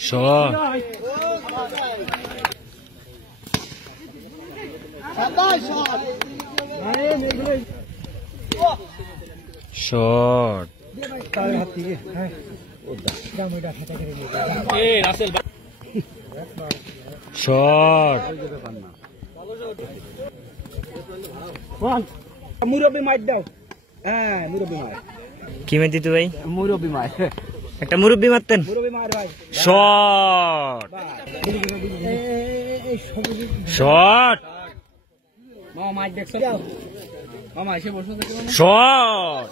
Shot shot মুরব্বী মাইট দাও। হ্যাঁ মুরব্বী মার। কি মার দিত ভাই? মুরব্বী মার। একটা মুরব্বী মারতেন। মুরব্বী মার ভাই। শট শট মামা মাইট দেখছো? মামা এসে বসে শট